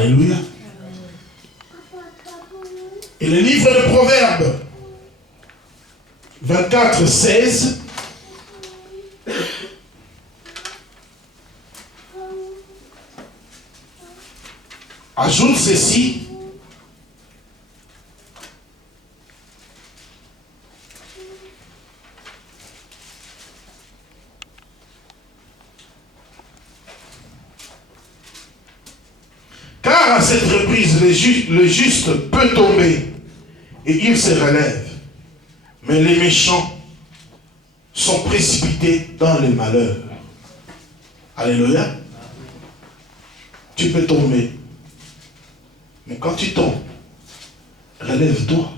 Alléluia. Et le livre de Proverbes 24, 16. Ajoute ceci. Car à cette reprise, le juste peut tomber et il se relève. Mais les méchants sont précipités dans les malheurs. Alléluia. Tu peux tomber. Mais quand tu tombes, relève-toi.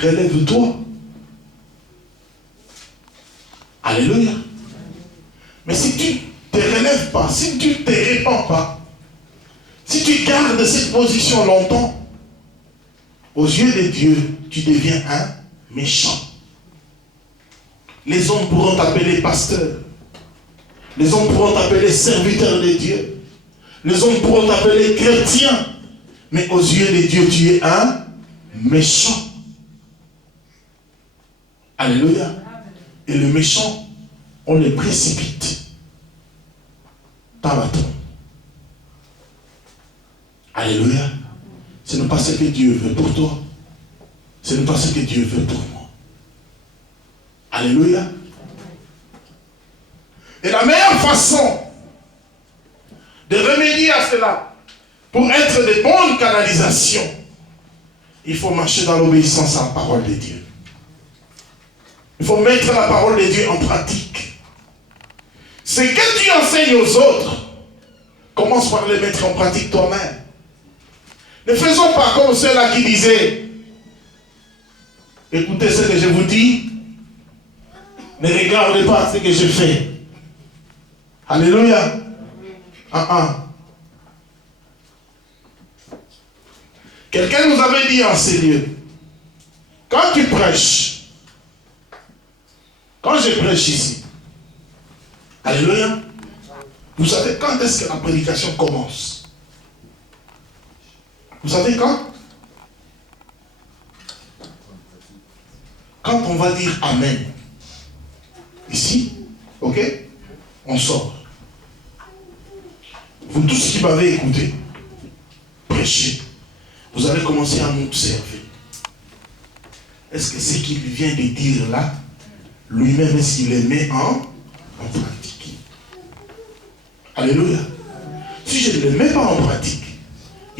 Relève-toi. Alléluia. Mais si tu ne te relèves pas, si tu ne te répands pas, si tu gardes cette position longtemps, aux yeux de Dieu, tu deviens un méchant. Les hommes pourront t'appeler pasteur. Les hommes pourront t'appeler serviteur de Dieu. Les hommes pourront t'appeler chrétien. Mais aux yeux de Dieu, tu es un méchant. Alléluia. Et le méchant, on le précipite dans la tombe. Alléluia. Ce n'est pas ce que Dieu veut pour toi. Ce n'est pas ce que Dieu veut pour moi. Alléluia. Et la meilleure façon de remédier à cela, pour être de bonnes canalisations, il faut marcher dans l'obéissance à la parole de Dieu. Il faut mettre la parole de Dieu en pratique. Ce que tu enseignes aux autres, commence par le mettre en pratique toi-même. Ne faisons pas comme ceux-là qui disaient, écoutez ce que je vous dis, ne regardez pas ce que je fais. Alléluia. Quelqu'un nous avait dit en ces lieux, quand tu prêches, quand je prêche ici, alléluia, vous savez quand est-ce que la prédication commence? Vous savez quand? Quand on va dire Amen. Ici, ok? On sort. Vous tous qui m'avez écouté, prêcher, vous allez commencer à m'observer. Est-ce que ce qu'il vient de dire là, lui-même, est-ce qu'il le met en pratique? Alléluia. Si je ne le mets pas en pratique,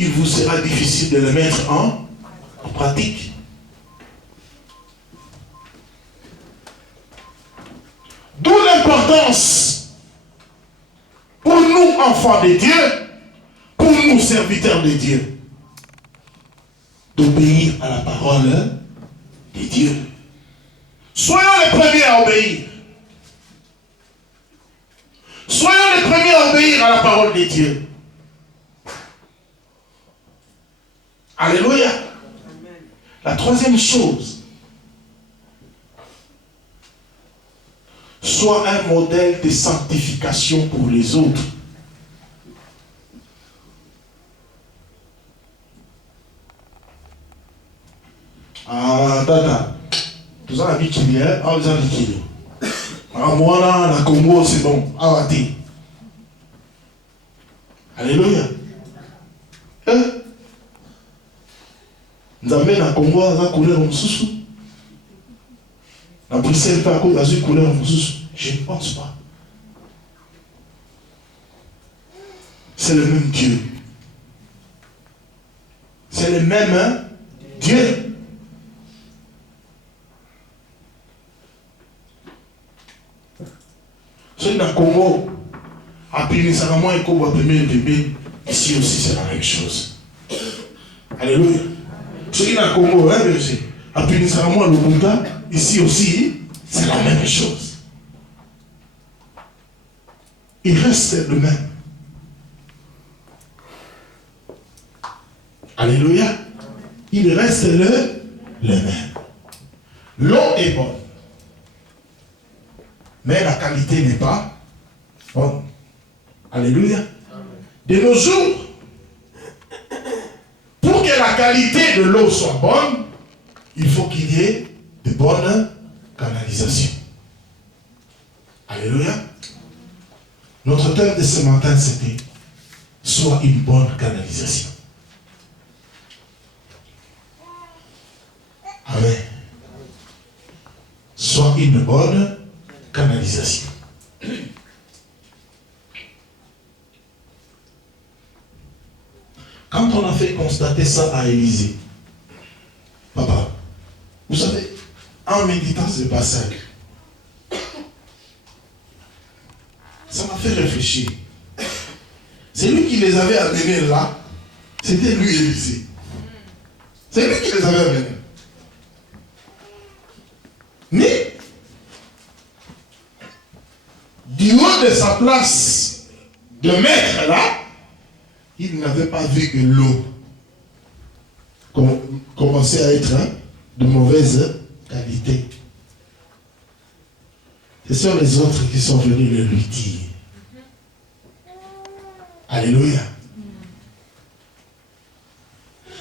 il vous sera difficile de le mettre en pratique. D'où l'importance pour nous, enfants de Dieu, pour nous, serviteurs de Dieu, d'obéir à la parole de Dieu. Soyons les premiers à obéir. Soyons les premiers à obéir à la parole de Dieu. Alléluia. La troisième chose, sois un modèle de sanctification pour les autres. Ah, tata, tout ça, la vie qui vient, ah, vous avez dit qu'il est. Ah, moi là, la Congo, c'est bon, arrêtez. Alléluia. Nous amènons à Congo à la couleur en sous. La Bruxelles fait à cause de la couleur en sous. Je ne pense pas. C'est le même Dieu. C'est le même Dieu. Ceux dans le Congo, à Péninsarama et Congo, ici aussi c'est la même chose. Alléluia. Ceux qui sont dans le Congo, hein, à Péninsarama et Lubunga, ici aussi, c'est la même chose. Il reste le même. Alléluia. Il reste le même. L'eau est bonne. Mais la qualité n'est pas bonne. Alléluia. De nos jours, qualité de l'eau soit bonne, il faut qu'il y ait de bonnes canalisations. Alléluia. Notre thème de ce matin, c'était « Soit une bonne canalisation ». Amen. Soit une bonne canalisation. Quand on a fait constater ça à Élisée, papa, vous savez, en méditant ce passage, ça m'a fait réfléchir. C'est lui qui les avait amenés là, c'était lui Élisée. C'est lui qui les avait amenés. Mais, du haut de sa place de maître là, il n'avait pas vu que l'eau commençait à être de mauvaise qualité. Ce sont les autres qui sont venus le lui dire. Alléluia.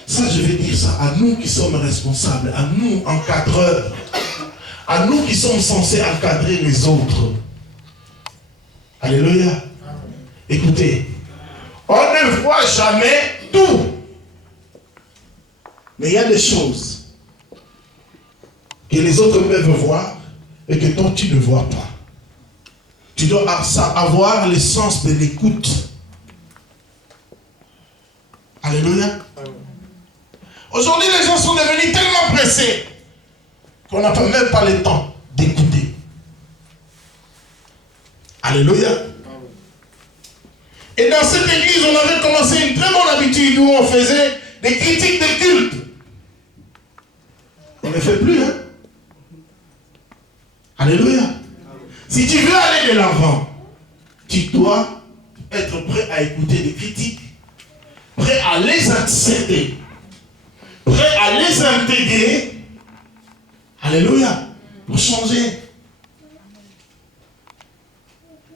Ça, je vais dire ça à nous qui sommes responsables, à nous encadreurs, à nous qui sommes censés encadrer les autres. Alléluia. Écoutez, on ne voit jamais tout. Mais il y a des choses que les autres peuvent voir et que toi tu ne vois pas. Tu dois avoir le sens de l'écoute. Alléluia. Aujourd'hui, les gens sont devenus tellement pressés qu'on n'a même pas le temps d'écouter. Alléluia. Et dans cette église, on avait commencé une très bonne habitude où on faisait des critiques de culte. On ne le fait plus, hein? Alléluia. Si tu veux aller de l'avant, tu dois être prêt à écouter des critiques, prêt à les accepter, prêt à les intégrer. Alléluia. Pour changer.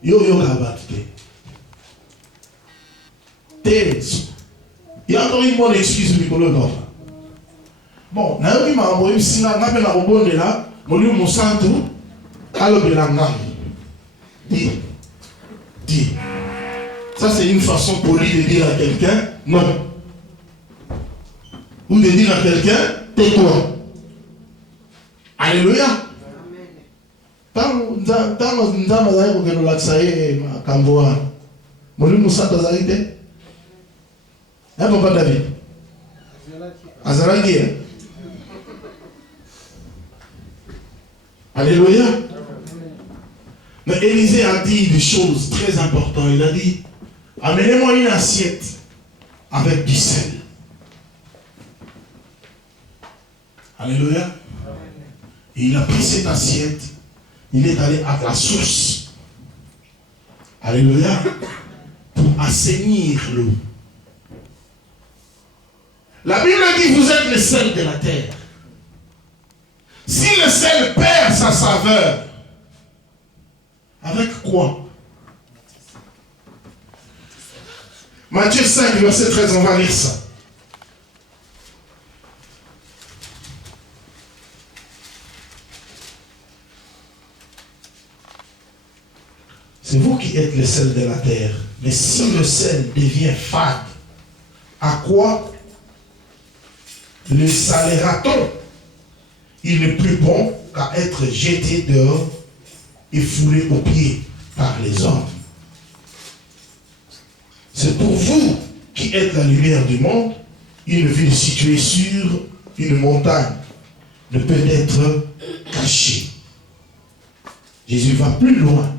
Yo rabatte. Il y a encore une bonne excuse du colonel. Bon, na yoki ma boye sina na pena obonde là, molu mosantu alobela ngambi. Dis. Ça c'est une façon polie de dire à quelqu'un non. Ou de dire à quelqu'un tais-toi. Alléluia. Tant nzama zaye ko keno laksaye kamboa. Molu mosantu azalite. Papa David. Azaraki. Alléluia. Mais Élisée a dit des choses très importantes. Il a dit, amenez-moi une assiette avec du sel. Alléluia. Et il a pris cette assiette. Il est allé à la source. Alléluia. Pour assainir l'eau. La Bible dit, vous êtes le sel de la terre. Si le sel perd sa saveur, avec quoi? Matthieu 5, verset 13, on va lire ça. C'est vous qui êtes le sel de la terre. Mais si le sel devient fade, à quoi le salera-t-on? Il n'est plus bon qu'à être jeté dehors et foulé aux pieds par les hommes. C'est pour vous qui êtes la lumière du monde. Une ville située sur une montagne ne peut être cachée. Jésus va plus loin.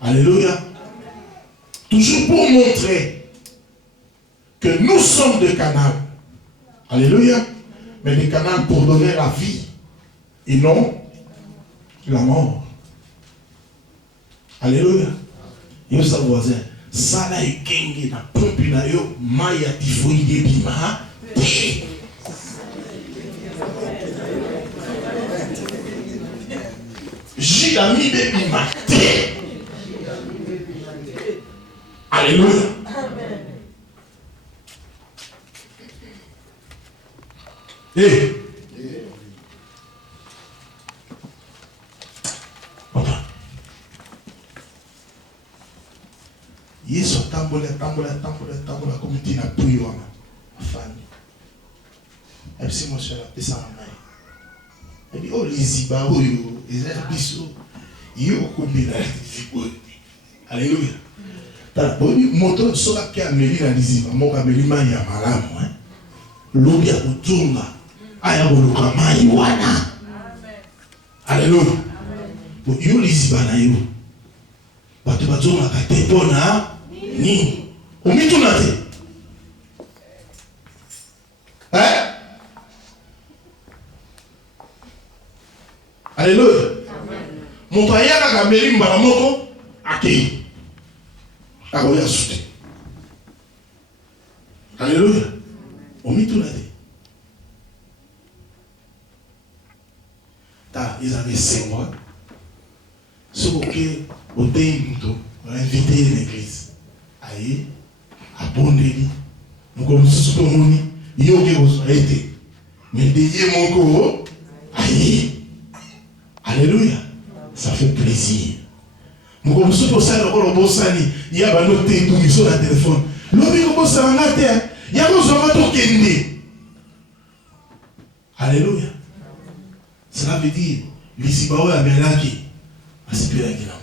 Alléluia. Toujours pour montrer que nous sommes des canaux. Alléluia. Mais des canaux pour donner la vie et non la mort. Alléluia. Yo sa voisin, ça là est kenge na pompe na yo maya tifoide bima. Jidami de bima. Alléluia. Eh. Yesu tambola comme tu n'as pris ma famille. Et puis moi je suis ça et puis oh les ziba oh les abisso yo combina alléluia. Ta boni moto soka ki ameli na ziba mo ka meli mai ya malamu lobi ya kutunga aya boluka mai wana. Alléluia. Bo yo les ziba na yo. Bato bazonga kate pona ni omituna te. Alléluia. Mon père a gagné mbala moko akei. Akoya sute. Alléluia. Omituna te. Ta ils avaient 5 mois. Ce que au temps on a invité l'église. Aïe, abondeli. Nous comme ce que nous yo que vous été. Mais dédié mon corps. Aïe. Alléluia. Ça fait plaisir. Nous comme ce que ça le bossani, il y a ba noté tout sur la téléphone. Lobi ko bossa na terre. Il y a ko zo to kende. Alléluia. Cela veut dire lisibawo ya melaki. Asipira kina.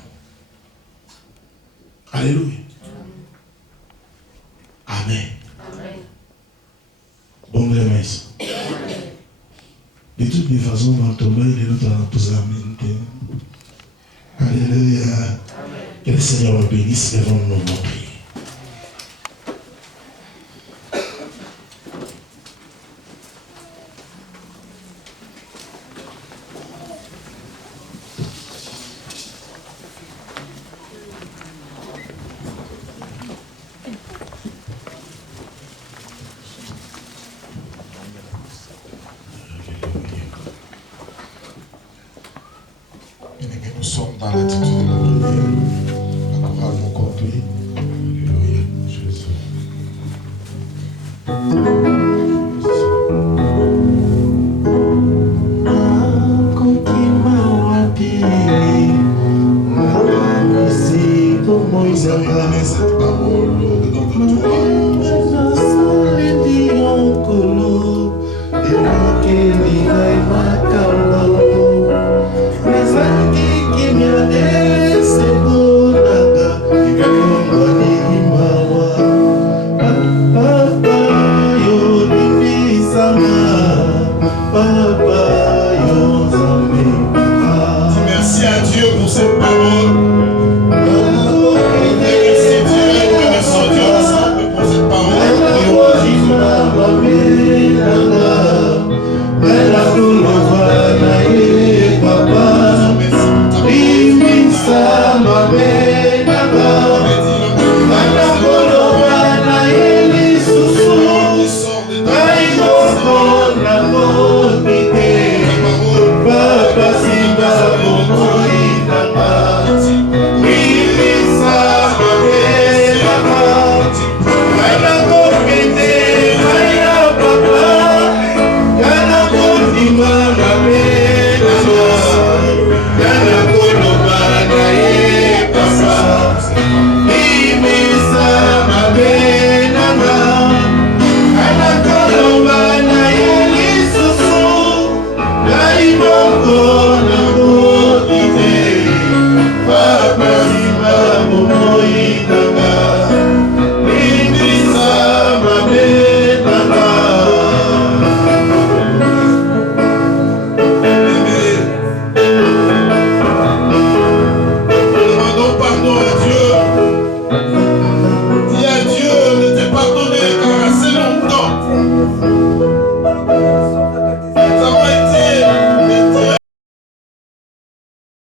Alléluia. Amen. Amen. Bon remercie. De toutes les façons, on va tomber et l'autre va poser la main. Alléluia. Que le Seigneur nous bénisse devant nos prières. Nous sommes dans l'attitude de la prière. La chorale nous conduit. Alléluia. Jésus. Moïse a cette parole au nom de toi.